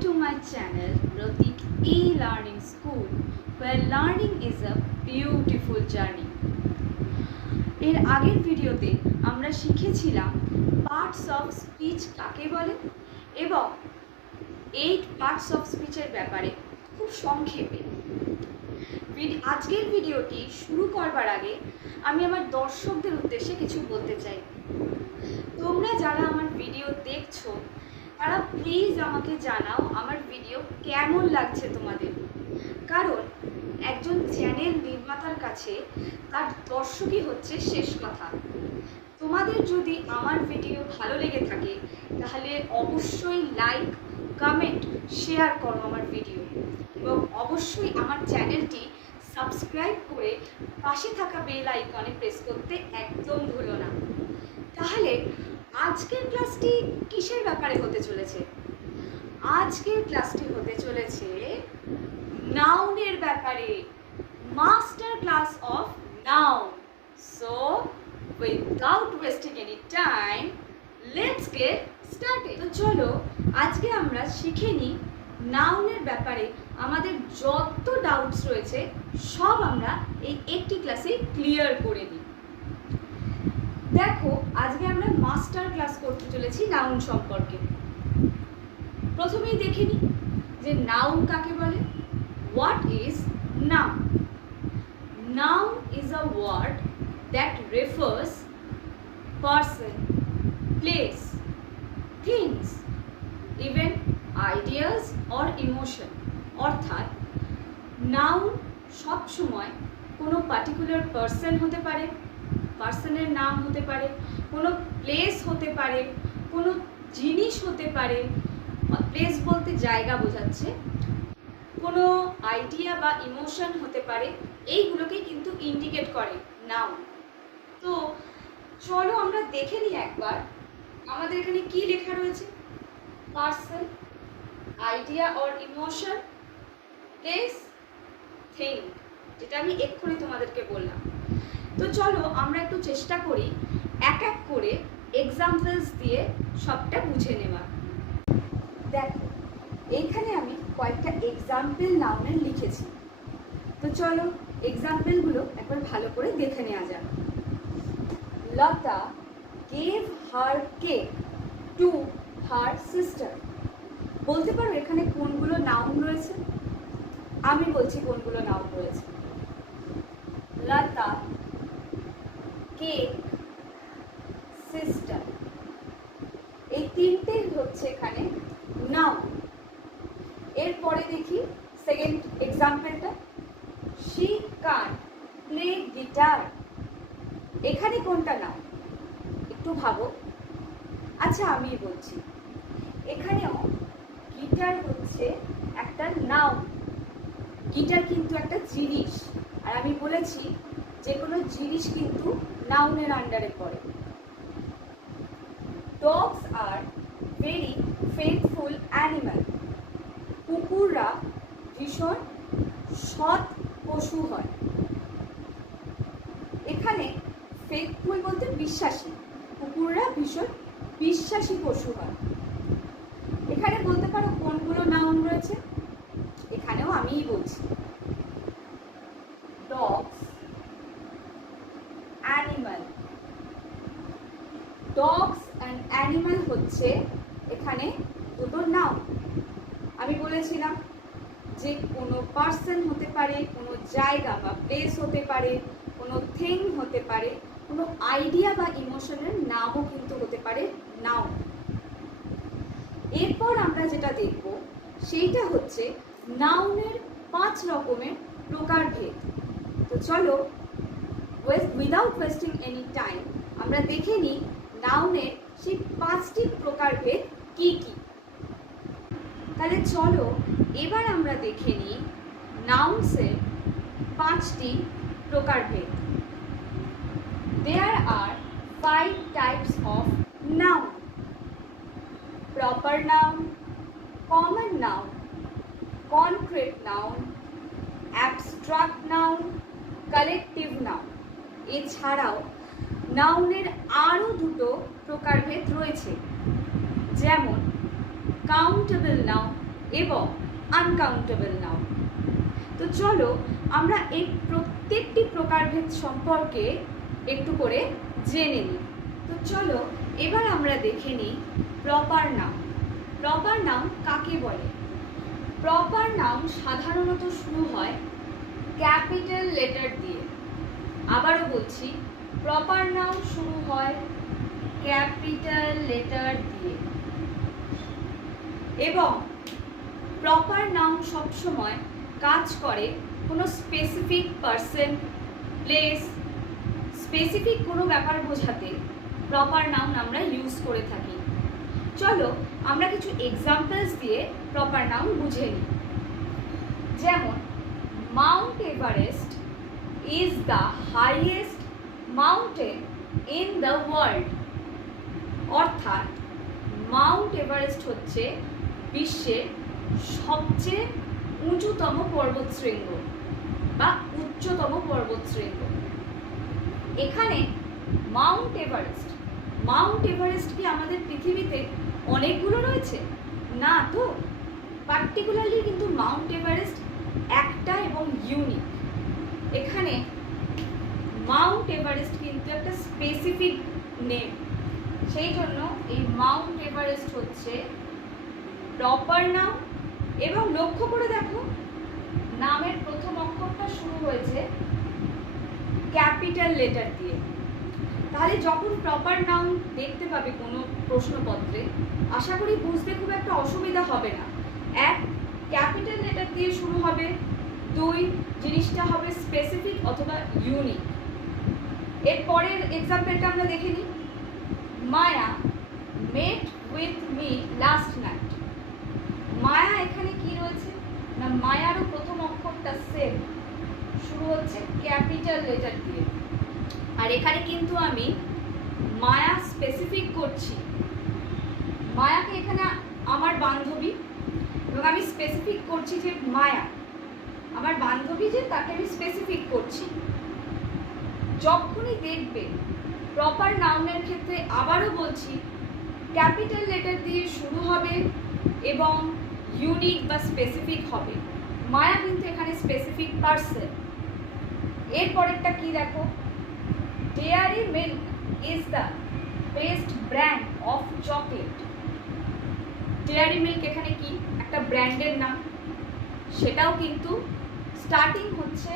to my channel Pratik E-Learning School, where learning is a beautiful journey. এর আগের ভিডিওতে আমরা শিখেছিলাম পার্টস অফ স্পিচ কাকে বলে এবং 8 পার্টস অফ স্পিচের ব্যাপারে খুব সংক্ষেপে। আজকের ভিডিওটি শুরু করবার আগে আমি আমার দর্শকদের উদ্দেশ্যে কিছু বলতে চাই। তোমরা যারা আমার ভিডিও দেখছো তারা প্লিজ আমাকে জানাও আমার ভিডিও কেমন লাগছে তোমাদের, কারণ একজন চ্যানেল নির্মাতার কাছে তার দর্শকই হচ্ছে শেষ কথা। তোমাদের যদি আমার ভিডিও ভালো লেগে থাকে তাহলে অবশ্যই লাইক, কমেন্ট, শেয়ার করো আমার ভিডিও এবং অবশ্যই আমার চ্যানেলটি সাবস্ক্রাইব করে পাশে থাকা বেল আইকনে প্রেস করতে একদম ভুলো না। তাহলে আজকের ক্লাসটি কিসের ব্যাপারে হতে চলেছে? আজকের ক্লাসটি হতে চলেছে নাউনের ব্যাপারে, master class of noun. So without wasting any time let's get started. তো চলো আজকে আমরা শিখে নিই নাউনের ব্যাপারে আমাদের যত ডাউটস রয়েছে সব আমরা এই একটি ক্লাসে ক্লিয়ার করে নিই। দেখো আজকে আমরা মাস্টার ক্লাস করতে চলেছি নাউন সম্পর্কে। প্রথমেই দেখে নিই যে নাউন কাকে বলে। What is noun? Noun is a word that refers person, place, things, even ideas or emotion. অর্থাৎ নাউন সবসময় কোনো পার্টিকুলার পারসন হতে পারে, পার্সনের নাম হতে পারে, কোনো প্লেস হতে পারে, কোনো জিনিস হতে পারে, প্লেস বলতে জায়গা বোঝাচ্ছে, কোনো আইডিয়া বা ইমোশন হতে পারে। এইগুলোকে কিন্তু ইন্ডিকেট করে নাউন। তো চলো আমরা দেখে নিই একবার আমাদের এখানে কি লেখা রয়েছে। Person, idea or emotion, place, thing, যেটা আমি এক্ষুনি তোমাদেরকে বললাম। তো চলো আমরা একটু চেষ্টা করি এক এক করে এক্সাম্পলস দিয়ে সবটা বুঝে নেওয়ার। দেখো এইখানে আমি কয়েকটা এক্সাম্পল নাউনের লিখেছি। তো চলো এক্সাম্পলগুলো একবার ভালো করে দেখে নেওয়া যাক। Lata gave her cake to her sister. বলতে পারো এখানে কোনগুলো নাউন রয়েছে? আমি বলছি কোনগুলো নাউন রয়েছে। লতা, কেক, সিস্টার, এই তিনটেই হচ্ছে এখানে নাউন। এরপরে দেখি সেকেন্ড এক্সাম্পলটা। She can't play guitar. এখানে কোনটা নাউন? একটু ভাবো। আচ্ছা আমি বলছি, এখানেও গিটার হচ্ছে একটা নাউন। গিটার কিন্তু একটা জিনিস, আর আমি বলেছি যে কোনো জিনিস কিন্তু নাউনের আন্ডারে পড়ে। Dogs are very faithful animal. কুকুররা ভীষণ সৎ পশু হয়। এখানে ফেথফুল বলতে বিশ্বাসী, কুকুররা ভীষণ বিশ্বাসী পশু হয়। এখানে বলতে পারো কোনগুলো নাউন রয়েছে? এখানেও আমিই বলছি। Dogs, animal. Dogs and animal হচ্ছে এখানে দুটো নাউন। আমি বলেছিলাম যে কোনো পার্সন হতে পারে, কোনো জায়গা বা প্লেস হতে পারে, কোনো থিং হতে পারে, কোনো আইডিয়া বা ইমোশনের নামও কিন্তু হতে পারে নাউন। এরপর আমরা যেটা দেখব সেইটা হচ্ছে নাউনের 5 রকমের প্রকারভেদ। তো চলো উইদাউট ওয়েস্টিং এনি টাইম আমরা দেখে নিই নাউনের সেই 5টি প্রকারভেদ কি কি। তাহলে চলো এবার আমরা দেখে নিই নাউন্সের 5টি প্রকারভেদ। There are 5 types of noun: proper noun, common noun, concrete noun, abstract noun, collective noun। এছাড়াও নাউনের আরও দুটো প্রকারভেদ রয়েছে, যেমন কাউন্টেবল নাউন এবং আনকাউন্টেবল নাউন। তো চলো আমরা এই প্রত্যেকটি প্রকারভেদ সম্পর্কে একটু করে জেনে নিই। তো চলো এবার আমরা দেখে নিই প্রপার নাউন। প্রপার নাউন কাকে বলে? প্রপার নাউন সাধারণত শুরু হয় ক্যাপিটাল লেটার দিয়ে। আবারও বলছি, প্রপার নাউন শুরু হয় ক্যাপিটাল লেটার দিয়ে এবং প্রপার নাউন সবসময় কাজ করে কোনো স্পেসিফিক পারসন, প্লেস, স্পেসিফিক কোনো ব্যাপার বোঝাতে প্রপার নাউন আমরা ইউজ করে থাকি। চলো আমরা কিছু এক্সাম্পলস দিয়ে প্রপার নাউন বুঝে নিই। যেমন Mount Everest is the highest mountain in the world. অর্থাৎ মাউন্ট এভারেস্ট হচ্ছে বিশ্বের সবচেয়ে উঁচুতম পর্বতশৃঙ্গ বা উচ্চতম পর্বতশৃঙ্গ। এখানে মাউন্ট এভারেস্ট কি আমাদের পৃথিবীতে অনেকগুলো রয়েছে? না তো, পার্টিকুলারলি কিন্তু মাউন্ট এভারেস্ট একটা এবং ইউনিক। এখানে মাউন্ট এভারেস্ট কিন্তু একটা স্পেসিফিক নেম, সেই জন্য এই মাউন্ট এভারেস্ট হচ্ছে প্রপার নাউন। এবং লক্ষ্য করে দেখো, নামের প্রথম অক্ষরটা শুরু হয়েছে ক্যাপিটাল লেটার দিয়ে। তাহলে যখন প্রপার নাউন দেখতে পাবে কোনো প্রশ্নপত্রে, আশা করি বুঝতে খুব একটা অসুবিধা হবে না। এক, ক্যাপিটাল লেটার দিয়ে শুরু হবে। দুই, জিনিসটা হবে স্পেসিফিক অথবা ইউনিক। এর পরের এক্সাম্পলটা আমরা দেখে নিই। Maya met with me last night. Maya এখানে কি রয়েছে না, মায়ারও প্রথম অক্ষরটা সেম, শুরু হচ্ছে ক্যাপিটাল লেটার দিয়ে। আর এখানে কিন্তু আমি মায়া স্পেসিফিক করছি। মায়াকে এখানে আমার বান্ধবী, এবং আমি স্পেসিফিক করছি যে মায়া আমার বান্ধবী, যে তাকে আমি স্পেসিফিক করছি। যখনই দেখবে প্রপার নাউনের ক্ষেত্রে, আবারও বলছি, ক্যাপিটাল লেটার দিয়ে শুরু হবে এবং ইউনিক বা স্পেসিফিক হবে। মায়া কিন্তু এখানে স্পেসিফিক পারসন। এরপরেরটা কি দেখো, dairy milk is the best brand of chocolate. Dairy milk এখানে কি একটা ব্র্যান্ডের নাম, সেটাও কিন্তু স্টার্টিং হচ্ছে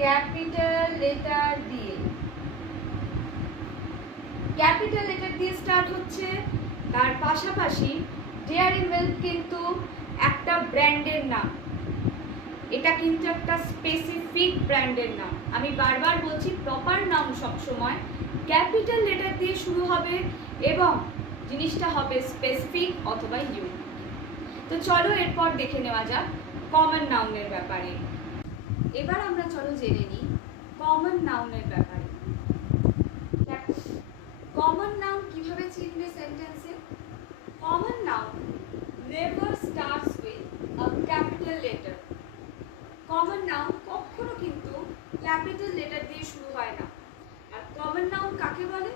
ক্যাপিটাল লেটার দিয়ে। ক্যাপিটাল লেটার দিয়ে স্টার্ট হচ্ছে, তার পাশাপাশি ডেয়ারি মিল্ক কিন্তু একটা ব্র্যান্ডের নাম, এটা কিন্তু একটা স্পেসিফিক ব্র্যান্ডের নাম। আমি বারবার বলছি, প্রপার নাউন সবসময় ক্যাপিটাল লেটার দিয়ে শুরু হবে এবং জিনিসটা হবে স্পেসিফিক অথবা ইউনিক। তো চলো এরপর দেখে নেওয়া যাক কমন নাউনের ব্যাপারে। এবার আমরা চলো জেনে নিই কমন নাউনের ব্যাপারে। কমন নাউন কিভাবে চিনবে সেন্টেন্সে? Common noun never starts with a capital letter. Common noun কখনো কিন্তু ক্যাপিটাল লেটার দিয়ে শুরু হয় না। আর কমন নাউন কাকে বলে?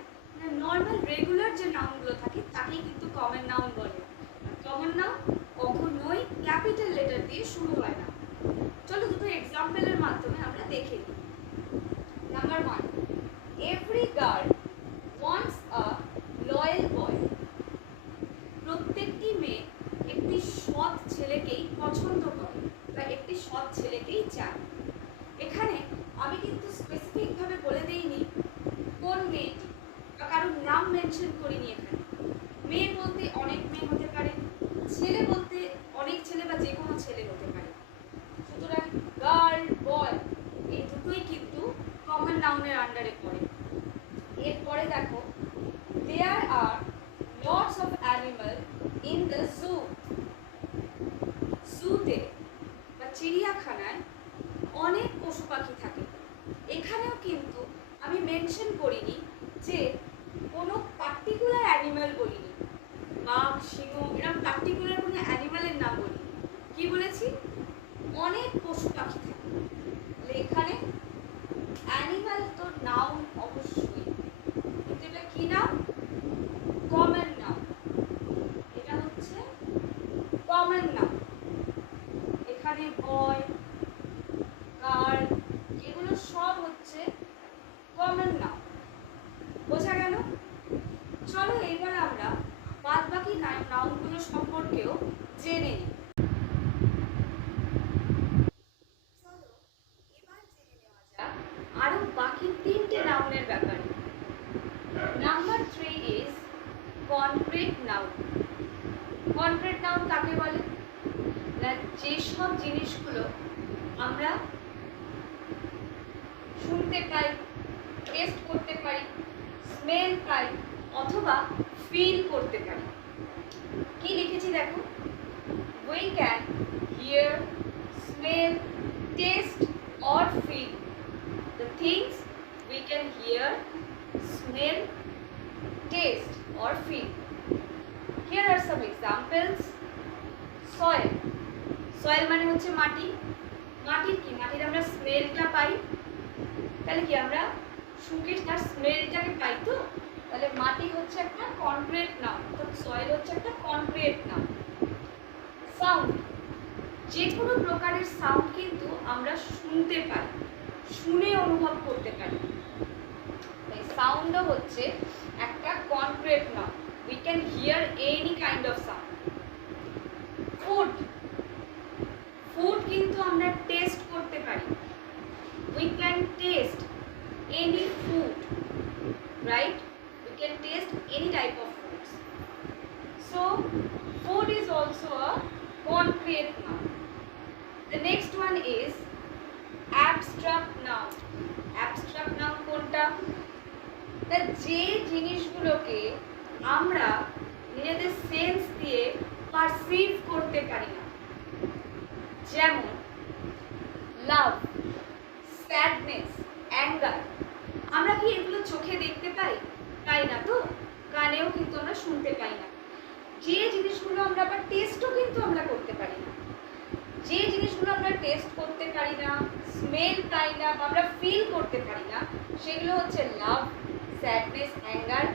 নর্মাল রেগুলার যে নাউনগুলো থাকে তাকেই কিন্তু কমন নাউন বলে। আর কমন নাউন কখনোই ক্যাপিটাল লেটার দিয়ে শুরু হয় না। চলো দুটো এক্সাম্পলের মাধ্যমে আমরা দেখে নিই। Number 1, every girl wants a loyal boy. প্রত্যেকটি মেয়ে একটি সৎ ছেলেকেই পছন্দ করে বা একটি সৎ ছেলেকেই চায়। এখানে আমি কিন্তু স্পেসিফিকভাবে বলে দিইনি কোন মেয়েটি বা কারোর নাম মেনশন করিনি। এখানে মেয়ে বলতে অনেক মেয়ে হতে পারে, ছেলে বলতে অনেক ছেলে বা যে কোনো ছেলে হতে পারে। সুতরাং গার্ল, বয় এই দুটোই কিন্তু কমন নাউনের আন্ডারে পড়ে। এরপরে দেখো, there are lots of animal in the zoo. জুতে বা চিড়িয়াখানায় অনেক পশু পাখি থাকে। এখানেও কিন্তু আমি মেনশন করিনি যে কোনো পার্টিকুলার অ্যানিমাল বলিনি, বাঘ, সিংহ এরকম পার্টিকুলার কোনো অ্যানিমালের নাম বলিনি। কি বলেছি? অনেক পশু পাখি থাকে। তাহলে এখানে অ্যানিমাল তো নাউন অবশ্যই, কিন্তু এটা কি নাম? Common noun. এটা হচ্ছে কমন নাউন। এখানে বয়, গার্ল, এগুলো সব হচ্ছে কমন নাউন। বোঝা গেল? চলো এবার আমরা বাদ বাকি নাউনগুলো সম্পর্কেও জেনে নিই। আরো বাকি 3টে নাউনের ব্যাপারে। Number 3 is concrete noun. Concrete noun কাকে বলে? না, যেসব জিনিসগুলো আমরা শুনতে পাই, টেস্ট করতে পারি, স্মেল পাই অথবা ফিল করতে পারি। কি লিখেছি দেখো, we can hear, smell, taste or feel the things we can hear, smell, taste or feel. Here are some examples. Soil. Soil মানে হচ্ছে মাটি। মাটির কি? মাটির আমরা স্মেলটা পাই। তাহলে কি আমরা শুকে তার স্মেলটাকে পাই তো? তাহলে মাটি হচ্ছে একটা কনক্রিট নাউন, অর্থাৎ সয়েল হচ্ছে একটা কনক্রিট নাউন। সাউন্ড, যে কোনো প্রকারের সাউন্ড কিন্তু আমরা শুনতে পাই, শুনে অনুভব করতে পারি। তাই সাউন্ডও হচ্ছে একটা concrete noun. We can here any kind of sound. Food, food কিন্তু আমরা টেস্ট করতে পারি। We can test any food, right? We can taste any type of foods. So, food is also a concrete noun. The next one is abstract noun. Abstract noun কোনটা? তা যে জিনিসগুলোকে আমরা নিজেদের সেন্স দিয়ে পারসিভ করতে পারি না, যেমন লাভ, স্যাডনেস, অ্যাঙ্গার। আমরা কি এগুলো চোখে দেখতে পাই? পাই না তো। কানেও কিন্তু আমরা শুনতে পাই না। যে জিনিসগুলো আমরা আবার টেস্টও কিন্তু আমরা করতে পারি না, যে জিনিসগুলো আমরা টেস্ট করতে পারি না, স্মেল পাই না বা আমরা ফিল করতে পারি না, সেগুলো হচ্ছে লাভ, স্যাডনেস, অ্যাঙ্গার।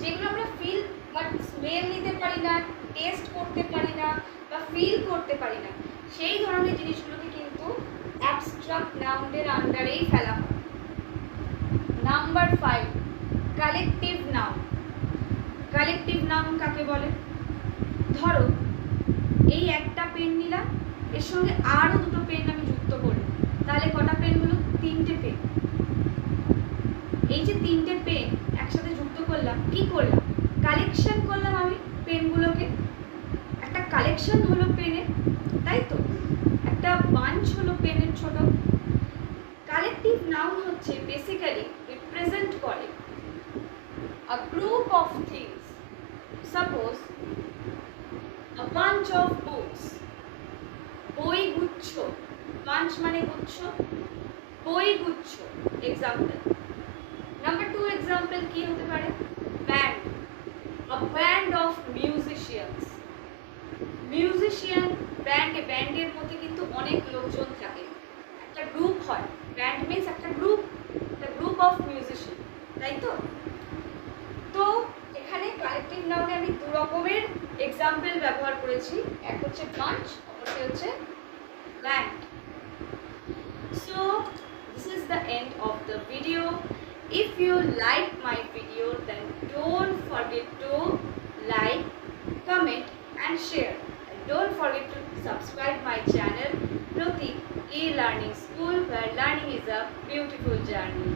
যেগুলো আমরা ফিল বাট স্মেল নিতে পারি না, টেস্ট করতে পারি না বা ফিল করতে পারি না, সেই ধরনের জিনিসগুলোকে কিন্তু অ্যাবস্ট্রাক্ট নাউনের আন্ডারেই ফেলা হয়। Number 5, collective noun. Collective noun কাকে বলে? ধরো এই একটা পেন নিলাম, এর সঙ্গে আরো দুটো পেন আমি যুক্ত করলাম, তাহলে কটা পেন হলো? 3টে পেন। এই যে 3টে পেন একসাথে যুক্ত করলাম, কি করলাম? কালেকশন করলাম আমি পেনগুলোকে। একটা কালেকশন হলো পেনের, তাই তো? একটা বাঞ্চ হলো পেনের ছোট। কালেকটিভ নাউন হচ্ছে বেসিক্যালি রিপ্রেজেন্ট করে a group of things. Suppose a bunch of books. বই গুচ্ছ, bunch মানে গুচ্ছ, বই গুচ্ছ। এক্সাম্পল। নাম্বার 2 এক্সাম্পল কি হতে পারে? Band, a band of musicians. Musician, ব্যান্ডের মধ্যে কিন্তু অনেক লোকজন থাকে, একটা গ্রুপ হয়। ব্যান্ড মিন্স একটা গ্রুপ, একটা গ্রুপ অফ মিউজিশিয়ান, তাই তো? তো এখানে কালেকটিভ নাউনে আমি 2 রকমের এক্সাম্পল ব্যবহার করেছি, এক হচ্ছে বাঞ্চ, অপরটি হচ্ছে band. So this is the end of the video. If you like my video, then don't forget to like, comment and share. And don't forget to subscribe my channel Pratik E-Learning School, where learning is a beautiful journey.